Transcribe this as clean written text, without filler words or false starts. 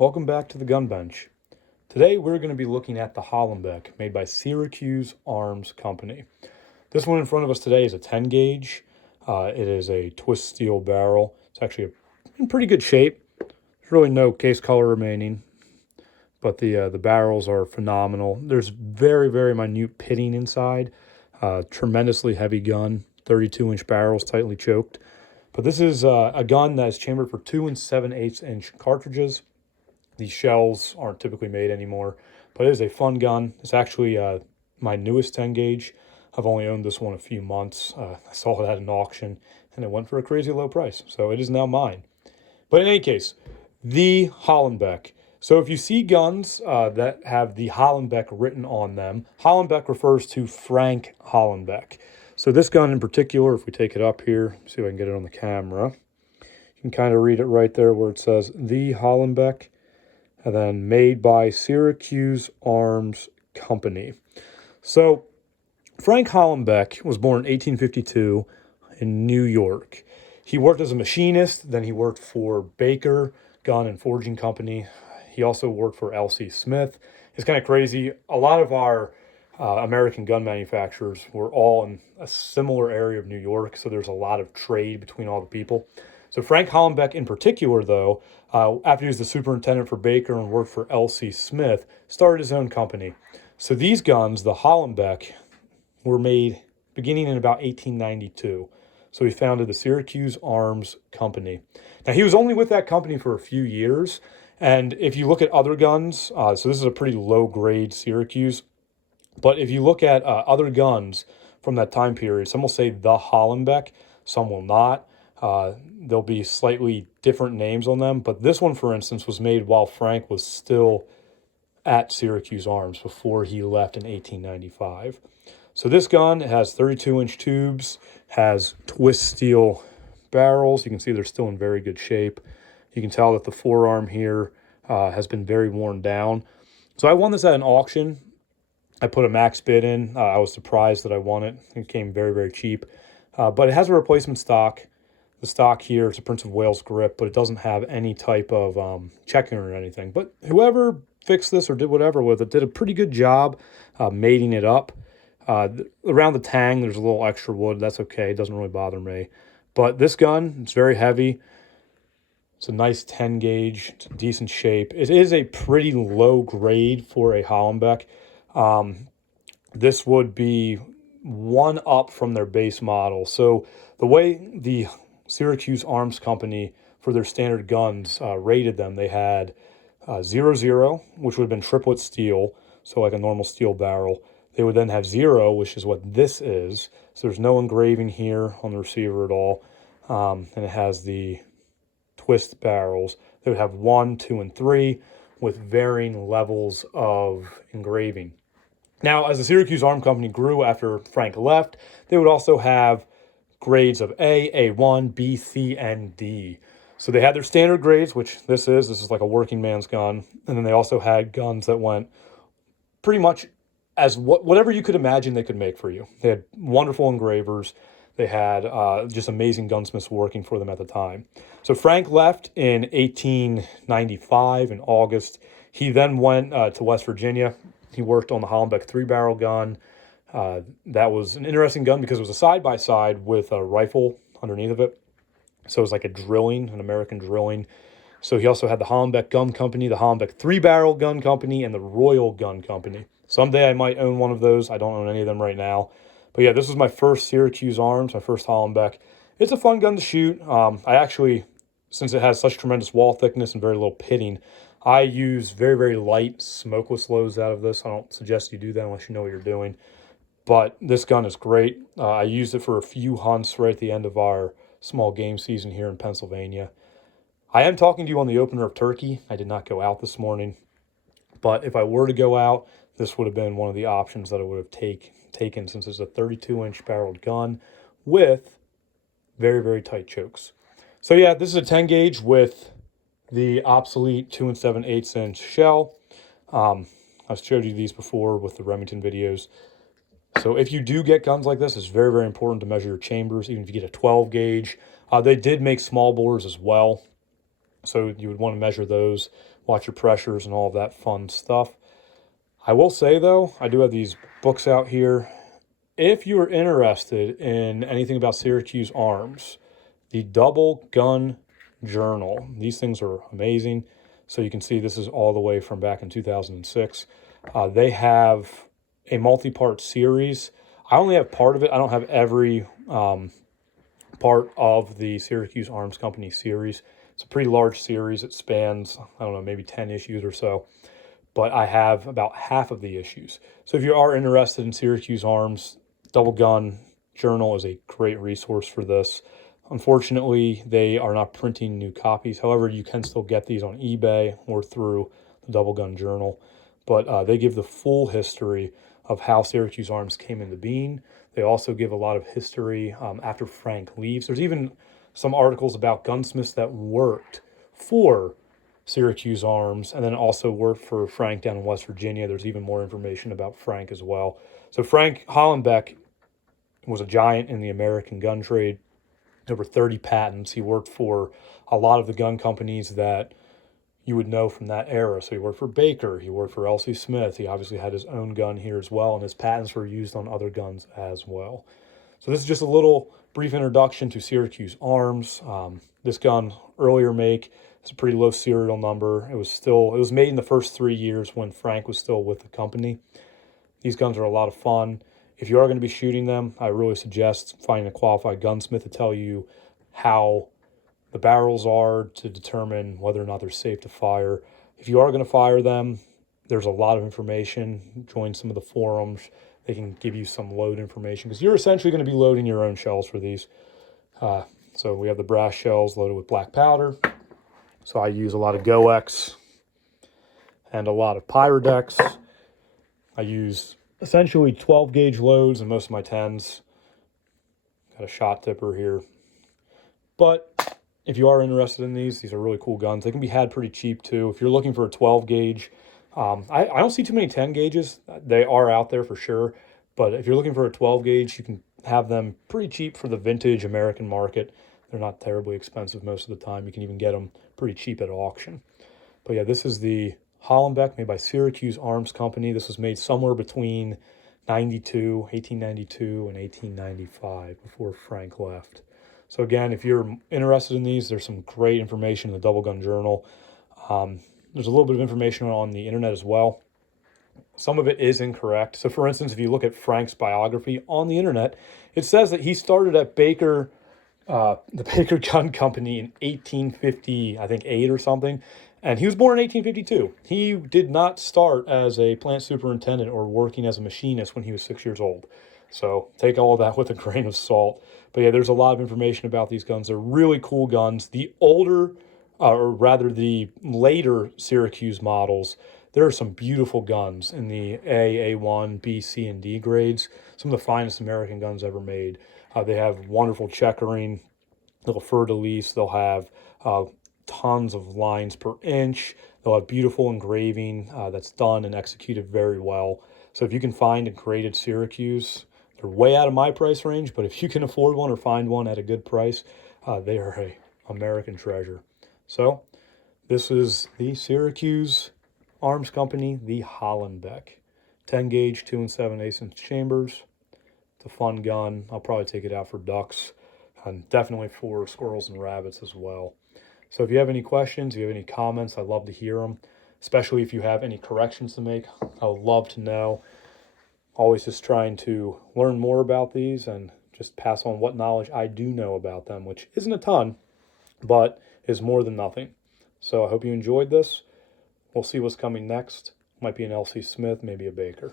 Welcome back to the Gun Bench. Today we're going to be looking at the Hollenbeck made by Syracuse Arms Company. This one in front of us today is a 10 gauge. It is a twist steel barrel. It's actually in pretty good shape. There's really no case color remaining, but the barrels are phenomenal. There's very, very minute pitting inside. Tremendously heavy gun, 32-inch barrels, tightly choked. But this is a gun that is chambered for 2 7/8-inch cartridges. These shells aren't typically made anymore, but it is a fun gun. It's actually my newest 10 gauge. I've only owned this one a few months. I saw it at an auction, and it went for a crazy low price, so it is now mine. But in any case, the Hollenbeck. So if you see guns that have the Hollenbeck written on them, Hollenbeck refers to Frank Hollenbeck. So this gun in particular, if we take it up here, see if I can get it on the camera, you can kind of read it right there where it says the Hollenbeck, and then made by Syracuse Arms Company. So Frank Hollenbeck was born in 1852 in New York. He worked as a machinist, then he worked for Baker Gun and Forging Company. He also worked for L.C. Smith. It's kind of crazy. A lot of our American gun manufacturers were all in a similar area of New York, so there's a lot of trade between all the people. So Frank Hollenbeck in particular, though, after he was the superintendent for Baker and worked for L.C. Smith, started his own company. So these guns, the Hollenbeck, were made beginning in about 1892. So he founded the Syracuse Arms Company. Now, he was only with that company for a few years. And if you look at other guns, so this is a pretty low-grade Syracuse. But if you look at other guns from that time period, some will say the Hollenbeck, some will not. There'll be slightly different names on them, but this one, for instance, was made while Frank was still at Syracuse Arms before he left in 1895. So this gun has 32-inch tubes, has twist steel barrels. You can see they're still in very good shape. You can tell that the forearm here has been very worn down. So I won this at an auction. I put a max bid in. I was surprised that I won it. It came very, very cheap. But it has a replacement stock. The stock here is a Prince of Wales grip, but it doesn't have any type of checking or anything. But whoever fixed this or did whatever with it did a pretty good job mating it up. Around the tang, there's a little extra wood. That's okay. It doesn't really bother me. But this gun, it's very heavy. It's a nice 10 gauge. It's in decent shape. It is a pretty low grade for a Hollenbeck. This would be one up from their base model. So the way the Syracuse Arms Company, for their standard guns, rated them, they had 00, which would have been triplet steel, so like a normal steel barrel. They would then have 0, which is what this is. So there's no engraving here on the receiver at all. And it has the twist barrels. They would have 1, 2, and 3 with varying levels of engraving. Now, as the Syracuse Arms Company grew after Frank left, they would also have grades of A, A1, B, C, and D. So they had their standard grades, which this is like a working man's gun. And then they also had guns that went pretty much as whatever you could imagine they could make for you. They had wonderful engravers. They had just amazing gunsmiths working for them at the time. So Frank left in 1895 in August. He then went to West Virginia. He worked on the Hollenbeck 3-barrel gun. That was an interesting gun because it was a side-by-side with a rifle underneath of it. So it was like an American drilling. So he also had the Hollenbeck Gun Company, the Hollenbeck 3-barrel gun company, and the Royal Gun Company. Someday I might own one of those. I don't own any of them right now. But yeah, this was my first Syracuse Arms, my first Hollenbeck. It's a fun gun to shoot. I actually, since it has such tremendous wall thickness and very little pitting, I use very, very light smokeless loads out of this. I don't suggest you do that unless you know what you're doing. But this gun is great. I used it for a few hunts right at the end of our small game season here in Pennsylvania. I am talking to you on the opener of turkey. I did not go out this morning. But if I were to go out, this would have been one of the options that I would have taken since it's a 32-inch barreled gun with very, very tight chokes. So yeah, this is a 10 gauge with the obsolete 2 7/8-inch shell. I've showed you these before with the Remington videos. So if you do get guns like this, it's very, very important to measure your chambers, even if you get a 12 gauge. They did make small bores as well. So you would want to measure those, watch your pressures and all of that fun stuff. I will say though, I do have these books out here. If you are interested in anything about Syracuse Arms, the Double Gun Journal, these things are amazing. So you can see this is all the way from back in 2006. They have a multi-part series. I only have part of it. I don't have every part of the Syracuse Arms Company series. It's a pretty large series. It spans, I don't know, maybe 10 issues or so. But I have about half of the issues. So if you are interested in Syracuse Arms, Double Gun Journal is a great resource for this. Unfortunately, they are not printing new copies. However, you can still get these on eBay or through the Double Gun Journal. But they give the full history of how Syracuse Arms came into being. They also give a lot of history after Frank leaves. There's even some articles about gunsmiths that worked for Syracuse Arms and then also worked for Frank down in West Virginia. There's even more information about Frank as well. So Frank Hollenbeck was a giant in the American gun trade. Over 30 patents. He worked for a lot of the gun companies that you would know from that era. So he worked for Baker, he worked for L.C. Smith. He obviously had his own gun here as well, and his patents were used on other guns as well. So this is just a little brief introduction to Syracuse Arms. This gun, earlier make, it's a pretty low serial number. It was made in the first 3 years when Frank was still with the company. These guns are a lot of fun. If you are going to be shooting them, I really suggest finding a qualified gunsmith to tell you how the barrels are to determine whether or not they're safe to fire. If you are going to fire them, there's a lot of information. Join some of the forums. They can give you some load information because you're essentially going to be loading your own shells for these. So we have the brass shells loaded with black powder. So I use a lot of GoX and a lot of Pyrodex. I use essentially 12 gauge loads in most of my 10s. Got a shot tipper here. But if you are interested in these are really cool guns. They can be had pretty cheap too. If you're looking for a 12 gauge, I don't see too many 10 gauges. They are out there for sure. But if you're looking for a 12 gauge, you can have them pretty cheap for the vintage American market. They're not terribly expensive most of the time. You can even get them pretty cheap at auction. But yeah, this is the Hollenbeck made by Syracuse Arms Company. This was made somewhere between 1892 and 1895 before Frank left. So again, if you're interested in these, there's some great information in the Double Gun Journal. There's a little bit of information on the internet as well. Some of it is incorrect. So for instance, if you look at Frank's biography on the internet, it says that he started at Baker, the Baker Gun Company in 1850, I think 8 or something. And he was born in 1852. He did not start as a plant superintendent or working as a machinist when he was 6 years old. So take all of that with a grain of salt. But yeah, there's a lot of information about these guns. They're really cool guns. The older, or rather the later Syracuse models, there are some beautiful guns in the A, A1, B, C, and D grades. Some of the finest American guns ever made. They have wonderful checkering. They'll fleur-de-lis. They'll have tons of lines per inch. They'll have beautiful engraving that's done and executed very well. So if you can find a graded Syracuse, they're way out of my price range, but if you can afford one or find one at a good price, they are a American treasure. So this is the Syracuse Arms Company, the Hollenbeck. 10 gauge, 2 7/8" chambers. It's a fun gun. I'll probably take it out for ducks and definitely for squirrels and rabbits as well. So if you have any questions, if you have any comments, I'd love to hear them, especially if you have any corrections to make. I would love to know. Always just trying to learn more about these and just pass on what knowledge I do know about them, which isn't a ton, but is more than nothing. So I hope you enjoyed this. We'll see what's coming next. Might be an L.C. Smith, maybe a Baker.